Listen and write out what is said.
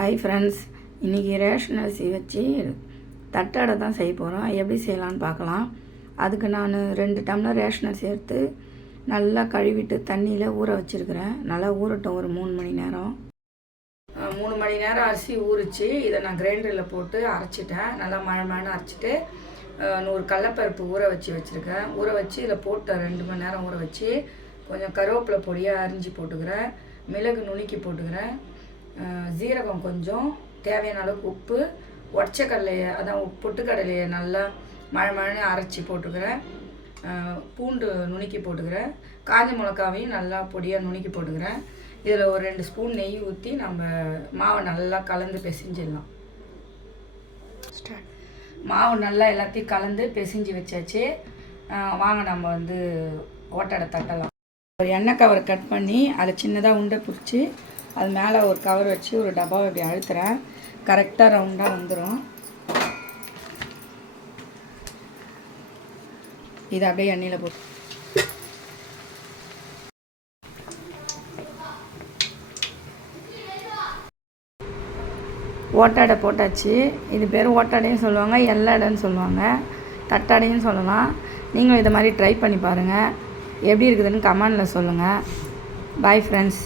Hi friends, இன்றைக்கி ration அரிசி வச்சு தட்டடை தான் செய்ய போகிறோம். எப்படி செய்யலான்னு பார்க்கலாம். அதுக்கு நான் 2 டம்ளர் ரேஷன் அரிசி எடுத்து நல்லா கழுவிட்டு தண்ணியில் ஊற வச்சுருக்கிறேன். நல்லா ஊறட்டும் ஒரு 3 மணி நேரம். 3 மணி நேரம் அரிசி ஊறிச்சு. இதை நான் கிரைண்டரில் போட்டு அரைச்சிட்டேன். நல்லா மழை அரைச்சிட்டு 100 கடலப்பருப்பு ஊற வச்சுருக்கேன். ஊற வச்சு இதில் போட்டு 2 மணி நேரம் ஊற வச்சு கொஞ்சம் கருவேப்பிலை பொடியாக அரிஞ்சு போட்டுக்கிறேன். மிளகு நுணுக்கி போட்டுக்கிறேன். ஜீரகம் கொஞ்சம், தேவையான அளவுக்கு உப்பு, உடச்ச கடலையை அதான் பொட்டுக்கடலையை நல்லா மழை அரைச்சி போட்டுக்கிறேன். பூண்டு நுணுக்கி போட்டுக்கிறேன். காஞ்ச மிளகாவையும் நல்லா பொடியாக நுணுக்கி போட்டுக்கிறேன். இதில் ஒரு 2 ஸ்பூன் நெய் ஊற்றி நம்ம மாவை நல்லா கலந்து பிசைஞ்சிடலாம். மாவு நல்லா எல்லாத்தையும் கலந்து பிசைஞ்சு வச்சாச்சு. வாங்க நம்ம ஓட்டடை தட்டலாம். ஒரு எண்ணெய் கவர் கட் பண்ணி அதில் சின்னதாக உண்டை பிடிச்சி அது மேலே ஒரு கவர் வச்சு ஒரு டப்பாவை இப்படி அழுத்துறேன். கரெக்டாக ரவுண்டாக வந்துடும். இதை அப்படியே எண்ணெயில் போட்டு ஓட்டாடை போட்டாச்சு. இது பேர் ஓட்டாடையும் சொல்லுவாங்க, எல்லடைன்னு சொல்லுவாங்க, தட்டாடையும் சொல்லலாம். நீங்களும் இதை மாதிரி ட்ரை பண்ணி பாருங்கள். எப்படி இருக்குதுன்னு கமெண்டில் சொல்லுங்கள். Bye friends.